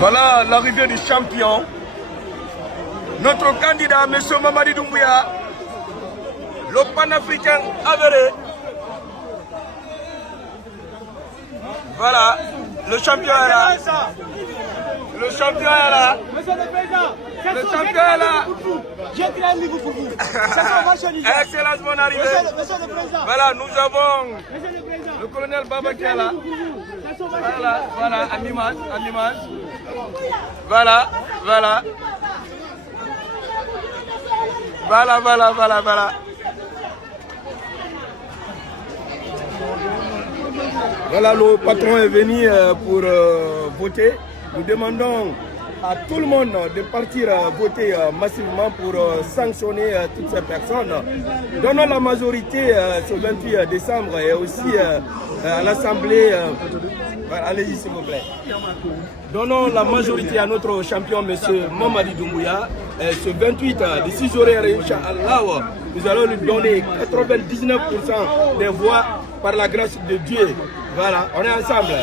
Voilà l'arrivée du champion. Notre candidat, M. Mamadi Doumbouya, le panafricain avéré. Voilà, le champion est là. Le champion est là. Monsieur le Président, le champion est là. J'ai créé un livre pour vous. Excellence, mon arrivée. Monsieur le Président. Voilà, nous avons Monsieur le Président. le colonel Baba qui est là. Voilà, en image. Voilà. Voilà, le patron est venu pour voter. Nous demandons à tout le monde de partir voter massivement pour sanctionner toutes ces personnes. Donnons la majorité ce 28 décembre et aussi à l'Assemblée. Allez-y s'il vous plaît. Donnons la majorité à notre champion, M. Mamadi Doumbouya. Ce 28 de 6 horaires, Inch'Allah, nous allons lui donner 99% des voix par la grâce de Dieu. Voilà, on est ensemble.